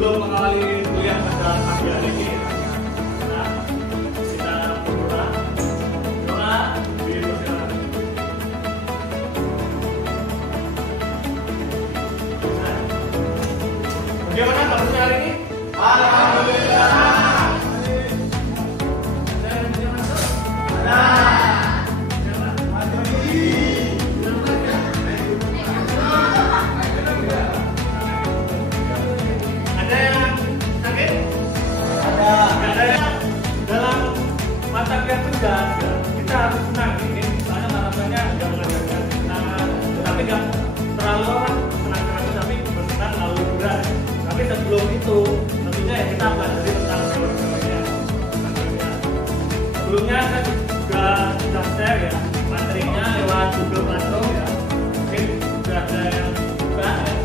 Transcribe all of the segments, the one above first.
sebelum mengawali kuliah pada pagi hari ini ya, kita berdoa dipersilakan. Bagaimana kabarnya hari ini? Alhamdulillah. Kita harus senang ini, soalnya harapannya nggak mengajarkan senang, tapi nggak terlalu senang-senang, tapi bersenang lalu berat. Tapi sebelum itu, tentunya ya kita pelajari tentang teori-teorinya. Sebelumnya saya juga sudah share ya materinya lewat Google Classroom ya. Mungkin sudah ada yang buka ya,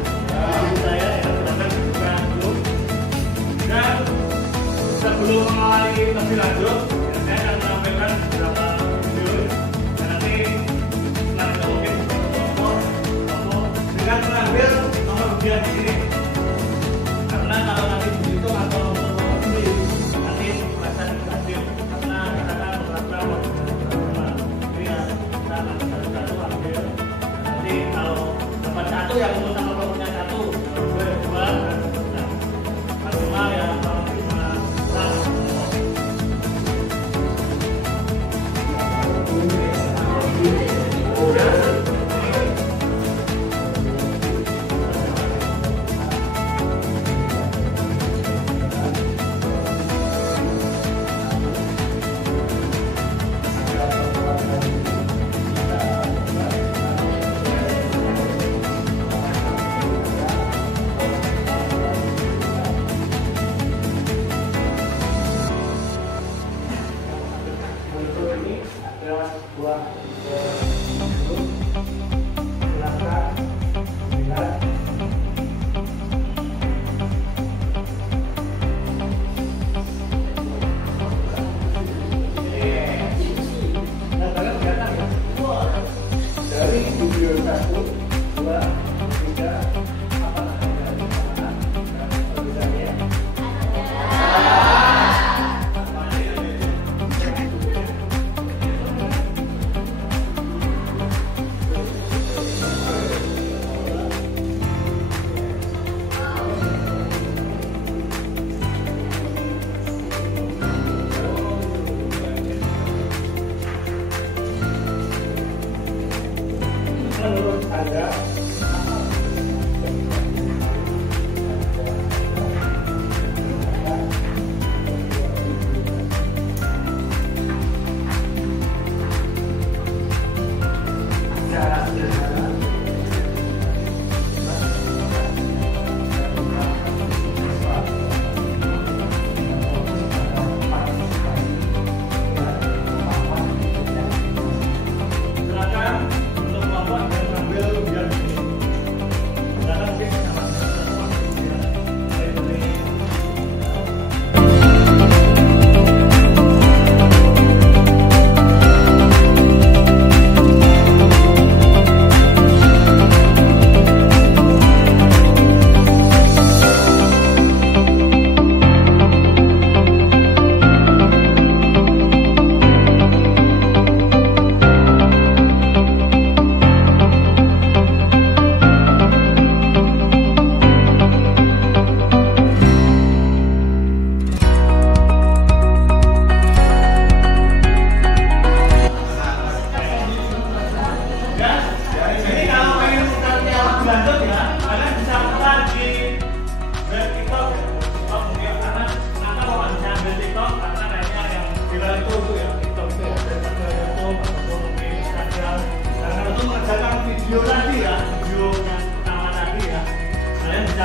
saya ya silahkan buka dulu. Dan sebelum mengawali lebih lanjut, saya akan menampilkan beberapa video dan nanti selanjutnya mungkin dengan mengambil nomor ujian di sini, karena kalau nanti begitu atau nomor ini nanti baca dikasih, karena kita akan beberapa jadi ya kita akan satu ambil, nanti kalau dapat satu yang sama nomornya satu, dua dan maksimal ya kalau bisa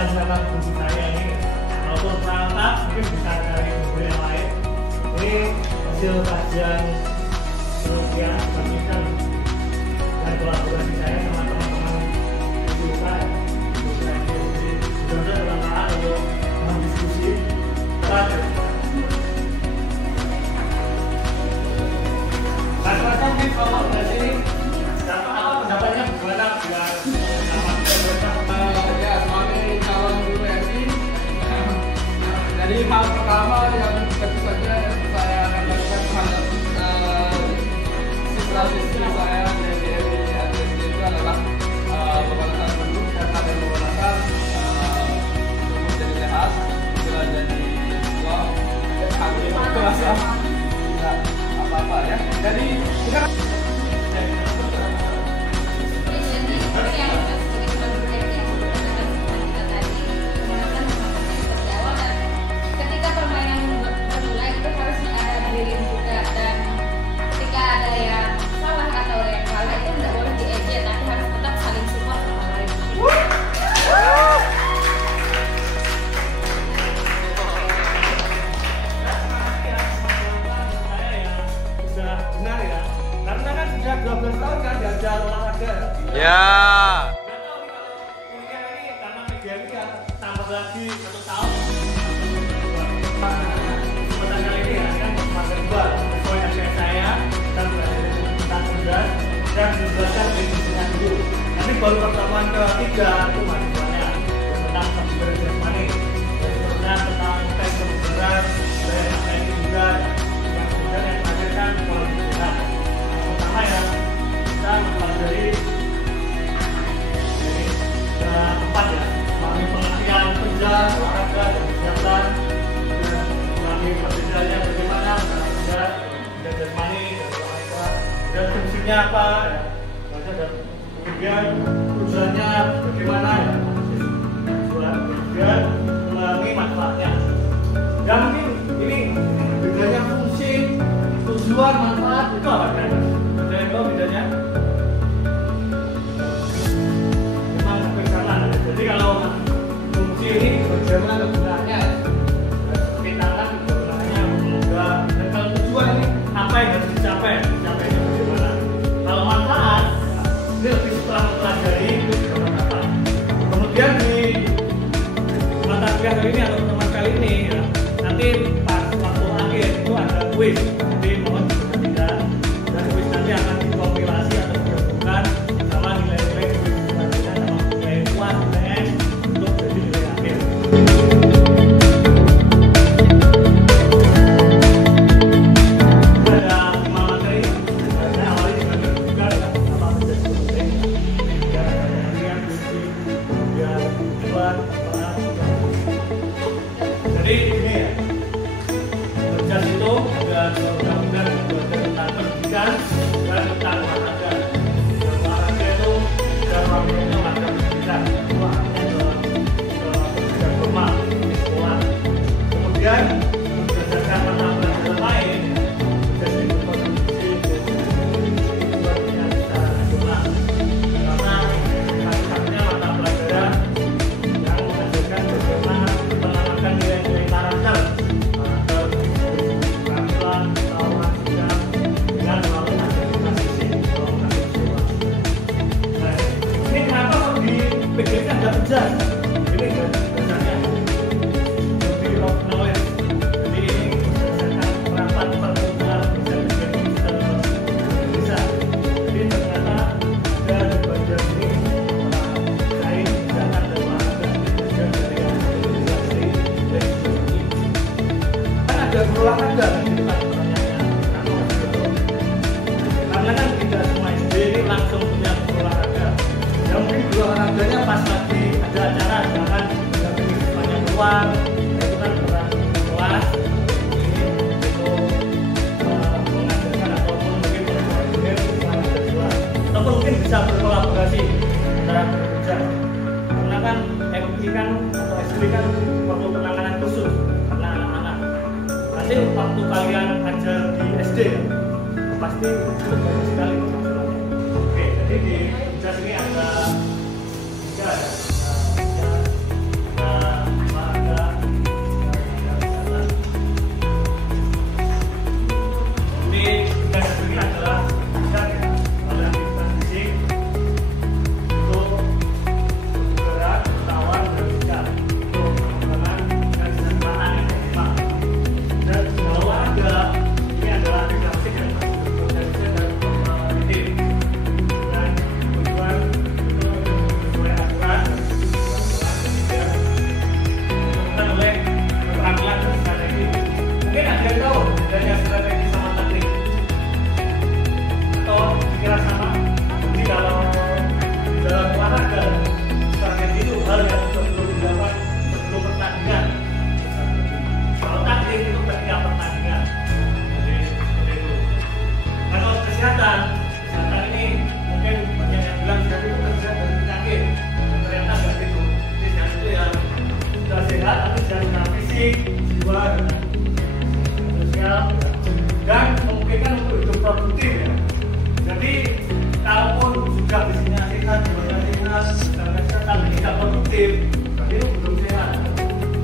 menggunakan buku saya ini, walaupun perangkat mungkin bisa dari buku yang lain. Ini hasil kajian penelitian penelitian dan kolaborasi saya sama teman-teman di UK. Jadi sudah berlengkap untuk mendiskusi terakhir. Rasa-rasa mungkin kalau dari sini apa pendapatnya gimana buat Jadi hal pertama yang tentu saja saya akan lakukan terhadap siswa-siswi saya dari ADSD itu adalah pemanasan tubuh, karena ada pemanasan tubuh jadi sehat, bila jadi wow, aku merasa tidak apa-apa ya. Jadi sekarang ya. Kuliah ini karena media ini ya tambah lagi 1 tahun. Kesempatan kali ini ya kan masa 2 sesuai dengan saya kita belajar tentang tugas dan menjelaskan basic-nya dulu. Nanti baru pertemuan ketiga itu mahasiswanya tentang computer jasmani, berikutnya tentang tes kebenaran dan ini juga yang kemudian yang terakhir kan pola pikiran. Pertama ya kita mempelajari tempat ya, mengalami pengertian kerja, olahraga, dan kesehatan, dan mengalami perbedaannya bagaimana antara kerja dan jasmani dan olahraga dan fungsinya apa ya, dan kemudian tujuannya bagaimana ya, kemudian mengalami manfaatnya. Dan mungkin ini bedanya fungsi, tujuan, manfaat itu apa kan? Bedanya jadi kalau fungsi ini bagaimana kegunaannya, seperti tangan kegunaannya semoga, dan kalau tujuan ini apa yang harus dicapai bagaimana. Kalau manfaat ini lebih setelah mempelajari itu bermanfaat. Kemudian di mata kuliah kali ini atau teman kali ini ya, nanti pas waktu akhir itu ada kuis, jadi mohon tidak, dan kuis nanti akan dikompilasi atau digabungkan sama nilai-nilai kuis selanjutnya sama nilai puas untuk jadi nilai akhir. Ada 5 materi, saya awali dengan juga apa menjadi penting, kemudian ada pengertian, fungsi, kemudian tujuan, manfaat. Jadi ini ya, kerjas itu ada 2 undang-undang yang belajar tentang pendidikan dan tentang olahraga. Dan olahraga itu dan waktunya mata pendidikan itu artinya pendidikan formal di sekolah. Kemudian berdasarkan mata pelajaran lain jadi berkontribusi buatnya secara nasional, karena satu-satunya mata pelajaran yang mengajarkan bagaimana menanamkan nilai-nilai karakter keterampilan, ketahuan, sikap dengan melalui aktivitas fisik atau aktivitas. Nah, ini kenapa kok di PGK nggak kerjas? Ini dasarnya lebih of knowledge. Jadi ini berdasarkan penerapan perkumpulan bisa. Jadi ternyata ada di bagian ini kain misalkan dan olahraga bagian dari organisasi dan ini kan ada berolahraga di depan pertanyaannya. Karena kan tidak semua SD ini langsung punya berolahraga. Ya mungkin olahraganya pas lagi ada acara, jangan mendampingi siswanya keluar, itu kan peran kelas ini untuk mengajarkan ataupun mungkin berkoordinir dengan siswa, ataupun mungkin bisa berkolaborasi antara bekerja. Karena kan MI kan atau SD kan perlu penanganan khusus karena anak-anak. Nanti waktu kalian ajar di SD ya, pasti itu banyak sekali masalahnya. Oke, jadi di jas ini ada 3 ya. Olahraga, ini jas ini adalah oleh aktivitas fisik untuk bergerak, ketahuan, dan sikap untuk pengembangan dan kesejahteraan yang optimal. Dan kalau olahraga ini adalah aktivitas fisik yang masih berpotensi dan kompetitif. Dan tujuan itu fisik, jiwa, sosial, dan memungkinkan untuk hidup produktif ya. Jadi kalaupun sudah fisiknya sehat, jiwanya sehat, tapi tidak produktif, berarti itu belum sehat.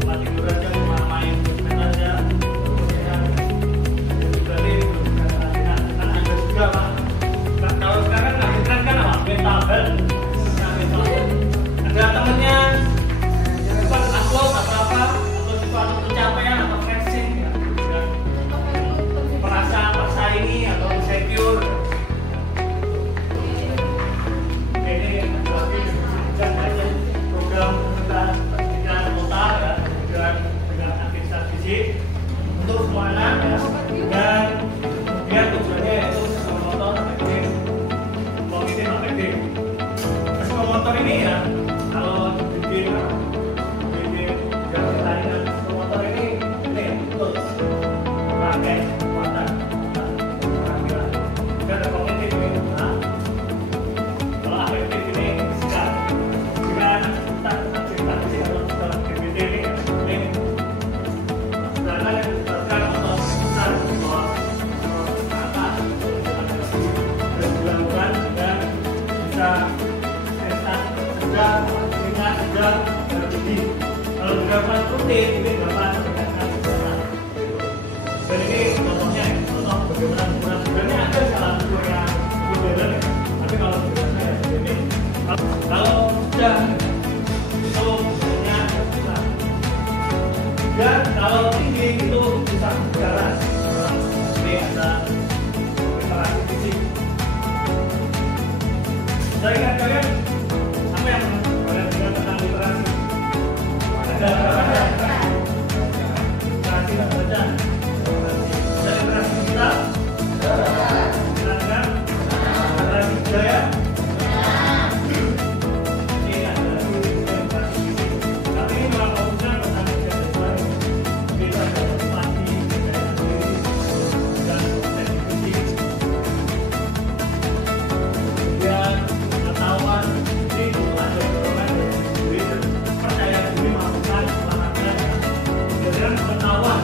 Cuma tidur aja, cuma main aja, belum sehat. Jadi berarti belum sehat. Kan ada juga Pak. Kalau sekarang lagi tren kan apa? Mental health. Ada temennya bukan upload atau apa, atau sesuatu pencapaian atau flexing ya. Merasa ini atau insecure. Program pendidikan total ya, dengan aktivitas fisik untuk semua anak ya, dan kemudian tujuannya yaitu psikomotor efektif, kognitif efektif. Psikomotor ini ya, kalau dibikin jalan psikomotor ini betul pakai kekuatan keterampilan. Dan ada kognitif ini, kalau efektif ini sekarang kalau dilakukan rutin ini dapat meningkatkan kesehatan. Dan ini contohnya, contoh bagaimana penggunaan sebenarnya ada salah satu yang modern, tapi kalau sebenarnya ya ini kalau sudah itu punya susah. Dan kalau tinggi itu bisa berjalan, ini ada preparasi fisik. Saya ingat kalian apa yang kalian dengar tentang literasi? Ada apa? Literasi dan baca. Ada literasi digital? Ada. Literasi budaya? Ini adalah literasi fisik. Tapi ini malah fokusnya tentang kehidupan. Kita ada empati, kepercayaan diri, dan teknik fisik. Kemudian pengetahuan ini ada dorongan diri dan percaya diri melakukan semangatnya. Kemudian pengetahuan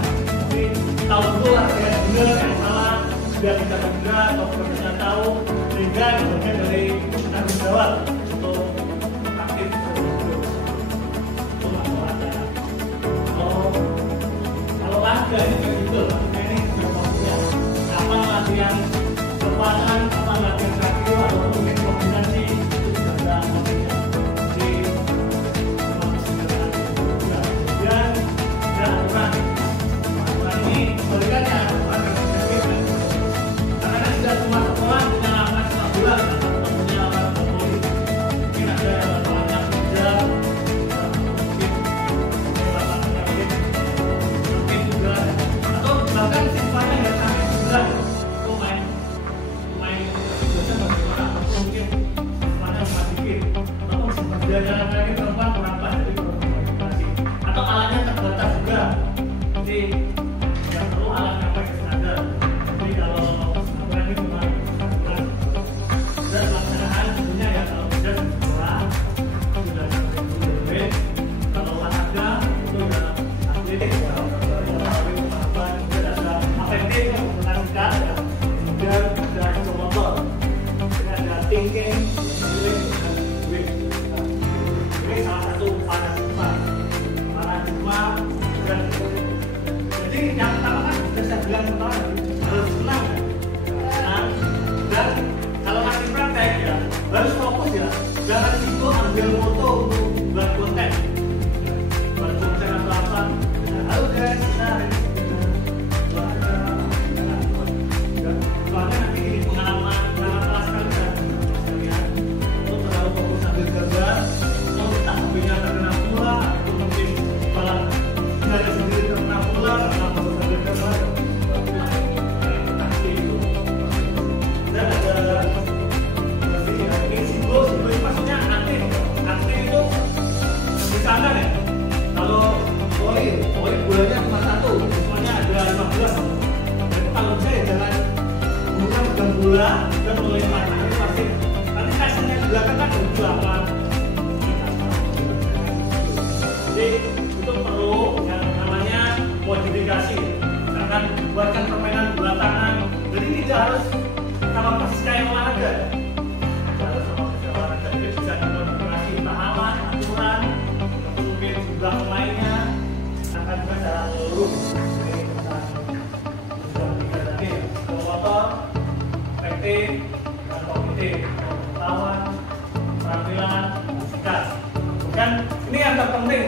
ini tahu dulu ada yang benar yang salah, biar kita benar atau bisa tahu, sehingga bagian dari tanggung jawab untuk aktif itu masalahnya. Kalau laga ini kayak gitu, maksudnya ini maksudnya apa latihan kekuatan, apa latihan kardio atau mungkin kombinasi itu sudah ada maksudnya di kemudian ada aturan ini kebalikannya karena kan tidak semua sekolah punya lapangan sepak bola atau punya lapangan voli, mungkin ada lapangan kerja, mungkin juga atau bahkan siswanya nggak sampai sebulan itu main biasanya bagaimana atau mungkin siswanya cuma dikit atau masih berjalan lagi perempuan berapa jadi komunikasi atau alatnya terbatas juga, jadi nggak perlu alat yang pakai standar. Jadi kalau aturan ini cuma aturan dan pelaksanaan sebenarnya ya kalau sudah sekolah sudah sampai dulu. Kalau olahraga itu ya atletik ya, apa ada afektif menggunakan ya, kemudian ada psikomotor, ada thinking, feeling, dan doing. Ini salah satu paradigma dan jadi yang pertama kan sudah saya bilang pertama harus senang ya. Dan kalau nanti praktek ya harus fokus ya, jangan itu ambil foto untuk buat konten atau apa. Halo guys, kita hari ini soalnya nanti ini pengalaman kelas kalian untuk terlalu fokus sambil gambar atau tak hobinya terkena pula atau mungkin malah dari sendiri terkena pula karena fokus sambil gambar pasti itu. Dan ada ini simbol maksudnya aktif Ini tentang tiga tadi, motor, efektif, dan kognitif, pengetahuan, keterampilan, sikap. Dan ini yang terpenting,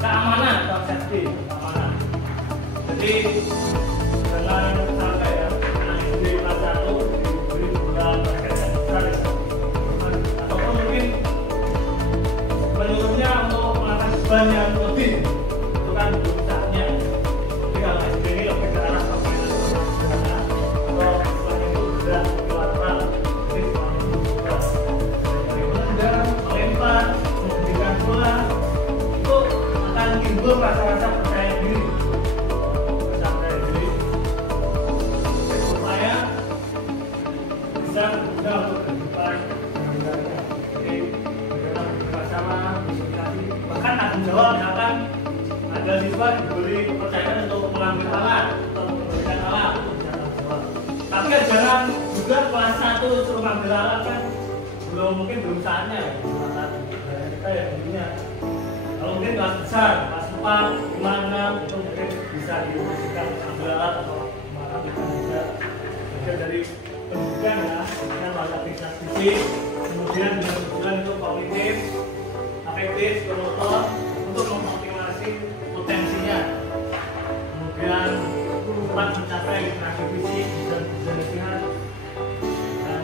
keamanan atau safety, keamanan. Jadi dengan sampai ya, di kelas 1 diberi bulan paket yang besar ya. Ataupun mungkin menyuruhnya untuk mengangkat beban yang lebih, itu kan saatnya. Jadi kalau SD ini lebih ke arah permainan sederhana, atau beban itu sudah keluar, jadi semuanya itu juga dari menendang, melempar, memberikan bola, itu akan timbul rasa-rasa percaya diri. Bisa untuk kehidupan sebenarnya. Jadi dalam bersama diskusi, bahkan tanggung jawab misalkan ada siswa diberi kepercayaan untuk mengambil alat atau memberikan alat, tapi jangan juga kelas 1 suruh mengambil alat kan belum saatnya ya. Kita ya intinya kalau mungkin kelas besar, kelas 4, 5, 6 itu mungkin bisa diusahakan mengambil alat atau mana bisa juga dari pendidikan ya, dengan melalui aktivitas fisik, kemudian dengan tujuan itu kognitif, afektif, motor untuk mengoptimasi potensinya, kemudian cepat mencapai literasi fisik dan lingkungan dan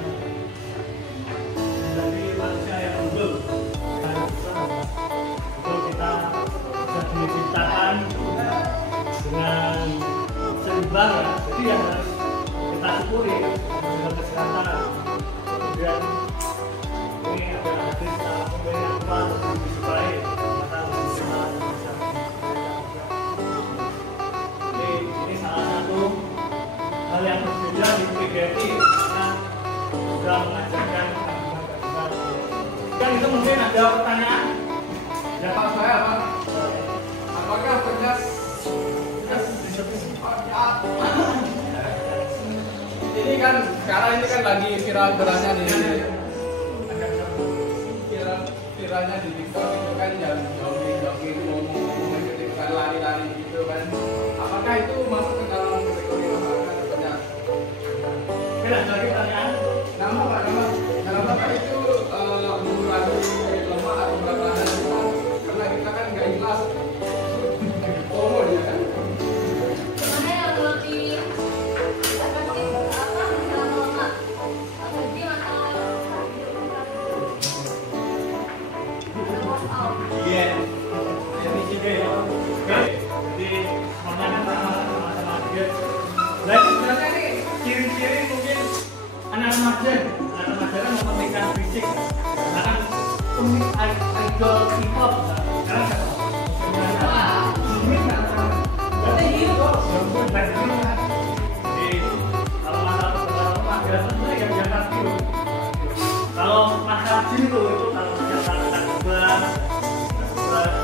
menjadi manusia yang unggul dan itu kita sudah diciptakan dengan seimbang ya, jadi yang harus kita syukuri dengan kesehatan. Kemudian ini ada hadis pemberian apa lebih disukai kata bersama ini salah satu hal yang berbeda di PGRI karena sudah mengajarkan kandungan. Kan itu mungkin ada pertanyaan Ya Pak, saya Pak, apakah penyas ini kan sekarang ini kan lagi viral-viralnya viralnya di TikTok itu kan yang jogging mengikuti lari-lari gitu kan. Apakah itu masuk ke dalam kategori masyarakat penyas? Tidak ada lagi pertanyaan. Nama Bapak itu mengurangi lemak atau berat badan kita karena kita kan nggak ikhlas. Oh dia kan. Sebenarnya ini ciri-ciri mungkin anak remaja kan mementingkan fisik, karena kan idol K-pop sekarang jadi kalau masalah pergerakan biasanya yang di atas itu, kalau masalah gym itu kalau misalkan anak beban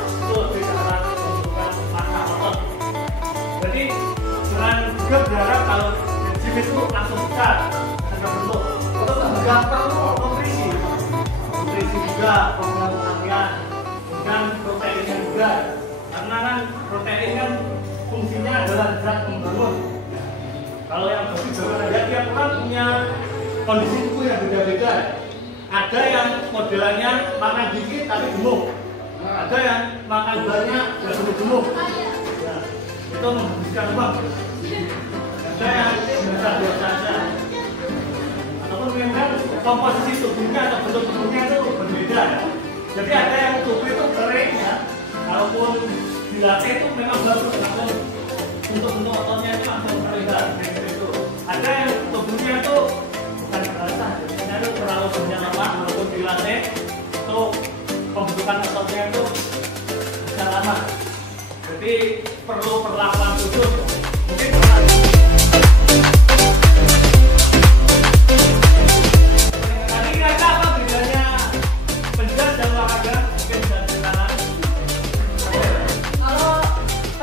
itu lebih ke arah pembentukan massa otot. Jadi jangan juga berharap kalau gym itu langsung besar bentuk itu juga perlu nutrisi juga, program latihan dan proteinnya juga, karena kan protein kan fungsinya adalah zat pembangun. Kalau yang berbicara ya tiap orang punya kondisi tubuh yang beda-beda. Ada yang modelannya makan dikit tapi gemuk, ada yang makan banyak dan gemuk. Ya, itu menghabiskan uang. Ada yang biasa-biasa saja. Ataupun memang komposisi tubuhnya atau bentuk tubuhnya itu berbeda. Jadi ada yang tubuh itu kering ya, kalaupun dilatih itu memang bagus, namun bentuk ototnya itu langsung kering itu. Ada yang tubuhnya itu bukan berasa, jadi itu terlalu banyak lemak, walaupun dilatih itu pembentukan ototnya itu bisa lama. Jadi perlu perlakuan khusus. Mungkin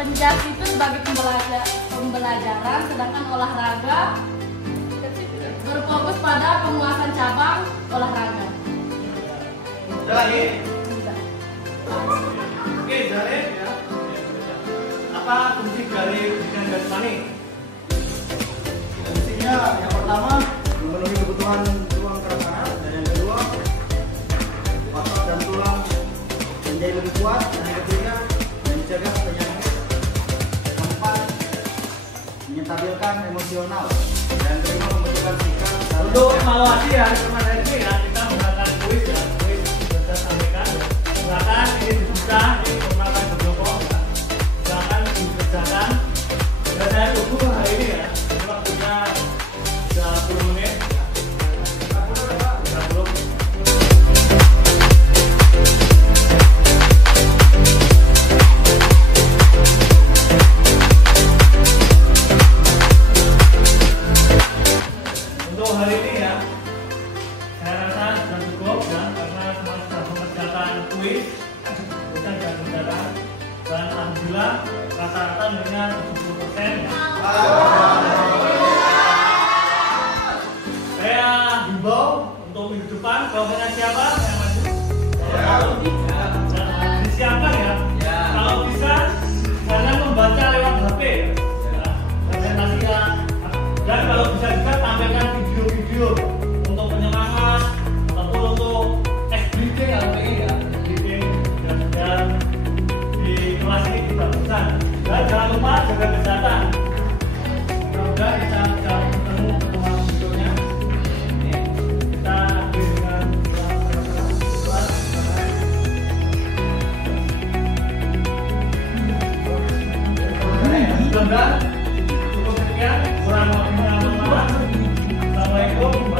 penjas itu sebagai pembelajaran, sedangkan olahraga berfokus pada penguasaan cabang olahraga. Ada lagi? Oke, Zalif ya. Apa fungsi dari pendidikan jasmani? Fungsinya yang pertama memenuhi kebutuhan tulang keras anak, dan yang kedua otot dan tulang menjadi lebih kuat, dan yang ketiga mencegah penyakit. Keempat, menstabilkan emosional, dan kelima membentukkan sikap. Untuk evaluasi ya teman ini ya, kita menggunakan kuis ya, kuis sudah sampaikan. Silakan ini dibuka, ini menggunakan beberapa ya. Silakan dikerjakan. Dan saya tunggu hari ini ya, waktunya 30 menit. 30. Untuk hari ini ya, saya rasa sudah cukup ya, karena semua sudah mengerjakan kuis, kuisnya sudah dikerjakan, dan alhamdulillah rata-rata nilainya 70% ya. Saya himbau untuk minggu depan kalau punya siapa yang maju. Ini siapa ya? Kalau bisa jangan membaca lewat HP ya. Presentasi ya. Dan kalau bisa juga tampilkan video-video untuk penyemangat ataupun untuk SBD kalau pengen ya, SBD dan di kelas ini kita bisa. Dan jangan lupa jaga kesehatan. Semoga kita bisa bertemu pertemuan berikutnya. Kita akhiri dengan sudah cukup sekian, kurang lebihnya mohon maaf. Assalamualaikum